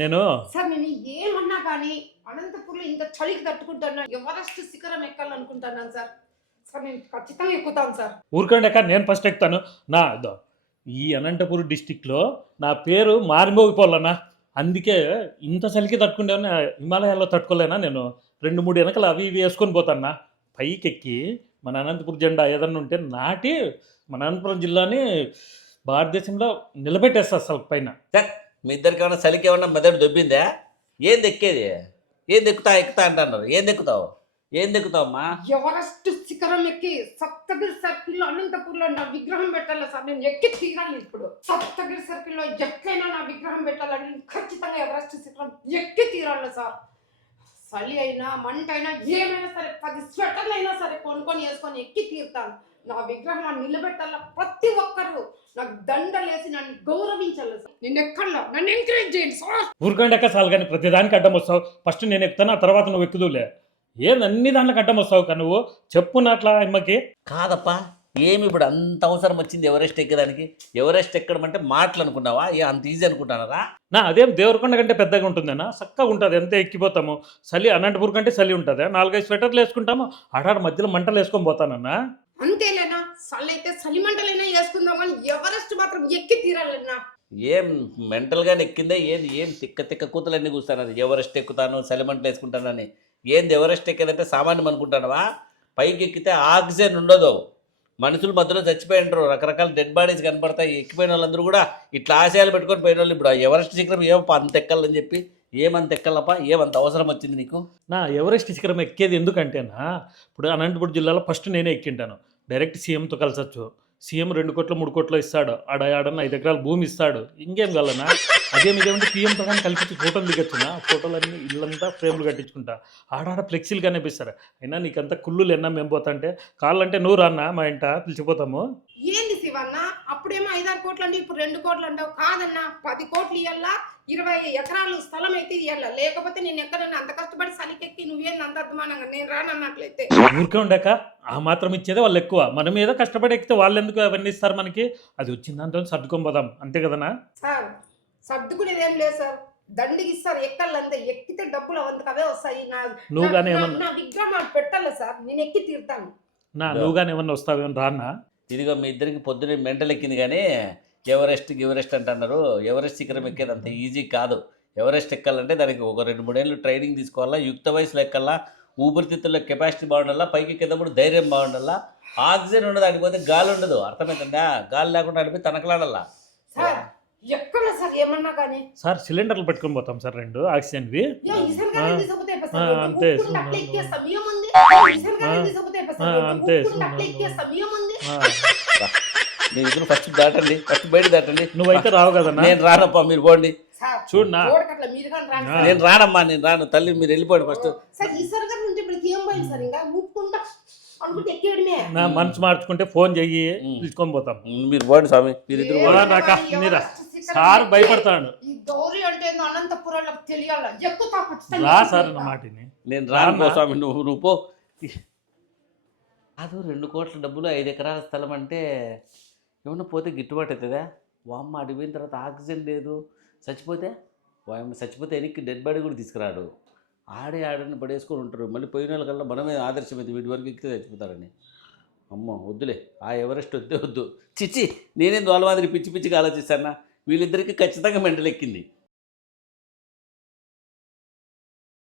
నేను సార్ నేను ఏమన్నా కానీ అనంతపూర్లో ఇంత చలికి తట్టుకుంటున్నా ఎవరెస్ట్ శిఖరం ఎక్కాలనుకుంటున్నాను సార్. సార్ నేను ఖచ్చితంగా ఎక్కుతాను సార్. ఊరుకోండి అక్క, నేను ఫస్ట్ ఎక్కుతాను. నా ఇదో ఈ అనంతపురం డిస్టిక్లో నా పేరు మారిమోగిపోవాలన్నా. అందుకే ఇంత చలికి తట్టుకుంటేనే హిమాలయాల్లో తట్టుకోలేనా నేను. 2-3 వెనకలు అవి ఇవి వేసుకొని పోతాన్నా. పైకి ఎక్కి మన అనంతపురం జెండా ఏదన్నా ఉంటే నాటి మన అనంతపురం జిల్లాని భారతదేశంలో నిలబెట్టేస్తా అసలు పైన. మీ ఇద్దరికి ఏమన్నా చలికి ఏమన్నా మెదడు దొబ్బిందా? ఏం దెక్కేది? ఏం ఎక్కుతా అంటున్నారు. ఏం దెక్కుతావమ్మా? ఎవరెస్ట్ శిఖరం ఎక్కి సప్తగిరి సర్కిల్ లో అనంతపూర్లో నా విగ్రహం పెట్టాలి సార్. నేను ఎక్కి తీరాలి. ఇప్పుడు సప్తగిరి సర్కిల్ లో ఎట్లయినా నా విగ్రహం పెట్టాలని నేను ఖచ్చితంగా ఎవరెస్ట్ శిఖరం ఎక్కి తీరాలి సార్. చలి అయినా మంట అయినా ఏమైనా సరే 10 స్వెటర్లు అయినా సరే కొనుక్కొని వేసుకొని ఎక్కి తీరుతాను. నా విగ్రహం నిలబెట్టాల. ప్రతి ఒక్కరు నాకు దండలేసి నన్ను గౌరవించాలి సార్. నేను ఎక్కడలో నన్ను ఎంకరేజ్ చేయండి సార్. ఊరుకోండి అక్క చాలు, కానీ ప్రతిదానికి అడ్డం వస్తావు. ఫస్ట్ నేను ఎక్కుతాను, ఆ తర్వాత నువ్వు ఎక్కుదులే. ఏందన్ని దాంట్లోకి అడ్డం వస్తావు కా నువ్వు? చెప్పున్నట్లా అమ్మకి. కాదప్పా, ఏమి ఇప్పుడు అంత అవసరం వచ్చింది ఎవరెస్ట్ ఎక్కడానికి? ఎవరెస్ట్ ఎక్కడం అంటే మాటలు అనుకున్నావా? అంత ఈజీ అనుకుంటున్నారా? అదేం దేవరకొండ కంటే పెద్దగా ఉంటుందేనా? చక్కగా ఉంటుంది, ఎంత ఎక్కిపోతాము. చలి అనంతపూర్ కంటే చలి ఉంటుంది. 4-5 స్వెటర్లు వేసుకుంటాము. ఆడాడ మధ్యలో మంటలు వేసుకొని పోతానన్నా. అంతేలేనా? చల్లైతే చలిమంటలైనా వేసుకుందాం కానీ ఎవరెస్ట్ మాత్రం ఎక్కి తీరాలన్నా. ఏం మెంటల్గా ఎక్కిందే? ఏం తిక్క కూతులన్నీ కూర్చున్నారు. ఎవరెస్ట్ ఎక్కుతాను, చలిమంటలు వేసుకుంటానని. ఏంది ఎవరెస్ట్ ఎక్కేదంటే సామాన్యం అనుకుంటానవా? పైకి ఎక్కితే ఆక్సిజన్ ఉండదు. మనుషుల మధ్యలో చచ్చిపోయినారు. రకరకాల డెడ్ బాడీస్ కనపడతాయి. ఎక్కిపోయిన వాళ్ళందరూ కూడా ఇట్లా ఆశయాలు పెట్టుకొని పోయిన వాళ్ళు ఇప్పుడు ఎవరెస్ట్ శిఖరం ఏమప్ప అంత ఎక్కాలని చెప్పి ఏమంత ఎక్కాలప్ప? ఏమంత అవసరం వచ్చింది నీకు? నా ఎవరెస్ట్ శిఖరం ఎక్కేది ఎందుకంటేనా, ఇప్పుడు అనంతపురం జిల్లాలో ఫస్ట్ నేనే ఎక్కింటాను. డైరెక్ట్ సీఎంతో కలిసొచ్చు. సీఎం 2 కోట్లు 3 కోట్లు ఇస్తాడు. ఆడన్న 5 ఎకరాల భూమి ఇస్తాడు. ఇంకేం కలనా? ఇదేమంటే పీఎంతో కానీ కల్పించి ఫోటోలు దిగొచ్చునా. ఫోటోలన్నీ ఇల్లంతా ఫ్రేమ్లు కట్టించుకుంటా. ఆడాడ ఫ్లెక్సీలు కనిపిస్తారు. అయినా నీకంతా కుళ్ళులు ఎన్నా మేము పోతా అంటే కాళ్ళంటే నువ్వు రాన్నా మా ఇంట పిలిచిపోతాము. ఏంది శివన్న? అప్పుడేమో 5-6 కోట్లు అంటే ఇప్పుడు 2 కోట్లు అంటావు. కాదన్నా, 10 కోట్లు ఇవ్వాలా, 20 ఎకరాలు స్థలం అయితే ఇవ్వాలా. లేకపోతే నేను ఎక్కడన్నా అంత కష్టపడి చలికెక్కి నువ్వేంది అంత అర్థమానంగా నేను రానన్నట్లయితే. ఊరికే ఉండక ఆ మాత్రం ఇచ్చేదే వాళ్ళు ఎక్కువ. మనం ఏదో కష్టపడి ఎక్కితే వాళ్ళు ఎందుకు అవన్నీ ఇస్తారు మనకి? అది వచ్చిన దాంతో సర్దుకొని పోదాం, అంతే కదనా? సార్ సర్దుకునేది ఏం లేదు సార్. దండికి ఇస్తారు ఎక్కాలంతే. ఎక్కితే డబ్బులు అవంతకు అవే వస్తాయి. నువ్వు కానీ ఏమన్నా నా విగ్రహం పెట్టాలి సార్. నేను ఎక్కి తీరుతాను. నువ్వు కానీ ఏమన్నా వస్తావేమో రాన్నా. ఇదిగో మీ ఇద్దరికి పొద్దునే మెంటల్ ఎక్కింది. కానీ ఎవరెస్ట్ అంటున్నారు. ఎవరెస్ట్ శిఖరం ఎక్కేది అంత ఈజీ కాదు. ఎవరెస్ట్ ఎక్కాలంటే దానికి ఒక 2-3 ఏళ్ళు ట్రైనింగ్ తీసుకోవాలా. యుక్త వయసులో ఎక్కాలా. ఊపిరితిత్తుల్లో కెపాసిటీ బాగుండాలా. పైకి ఎక్కేటప్పుడు ధైర్యం బాగుండాలా. ఆక్సిజన్ ఉండదు, అడిగిపోతే గాలి ఉండదు. అర్థమవుతుందా? గాలి లేకుండా అడిపోయి తనకలాడాలా. సార్ ఎక్కడ సార్ ఏమన్నా కానీ సార్ సిలిండర్లు పెట్టుకొని పోతాం సార్ 2 ఆక్సిజన్వి. అంతే మీరు ఇద్దరు ఫస్ట్ దాటండి, ఫస్ట్ బయట దాటండి. నువ్వైతే రావు కదా? నేను రానప్పా, మీరు పోండి. చూడనా, నేను రానమ్మా, నేను రాను. తల్లి మీరు వెళ్ళిపోండి ఫస్ట్. నా మనసు మార్చుకుంటే ఫోన్ చెయ్యి, పిలుచుకొని పోతాం. మీరు పోండి స్వామి, మీరు ఇద్దరు సార్ భయపడతాడు. రా సార్ నా మాటిని. నేను రాను స్వామి, నువ్వు పో. అది 2 కోట్ల డబ్బులు 5 ఎకరాల స్థలం అంటే ఏమన్నా పోతే గిట్టుబాటు అవుతుందా? వామ్మ అడిగిపోయిన తర్వాత ఆక్సిజన్ లేదు, చచ్చిపోతే వెనక్కి డెడ్ బాడీ కూడా తీసుకురాడు. ఆడని పడేసుకొని ఉంటారు. మళ్ళీ పోయిన వాళ్ళకల్లా మనమే ఆదర్శమైంది. వీటి వరకు ఎక్కితే చచ్చిపోతారని. అమ్మో వద్దులే, ఆ ఎవరెస్ట్ వద్దు. చిచ్చి, నేనేం వాళ్ళ మాదిరి పిచ్చిగా ఆలోచిస్తానా? వీళ్ళిద్దరికీ ఖచ్చితంగా మెంటల్ ఎక్కింది.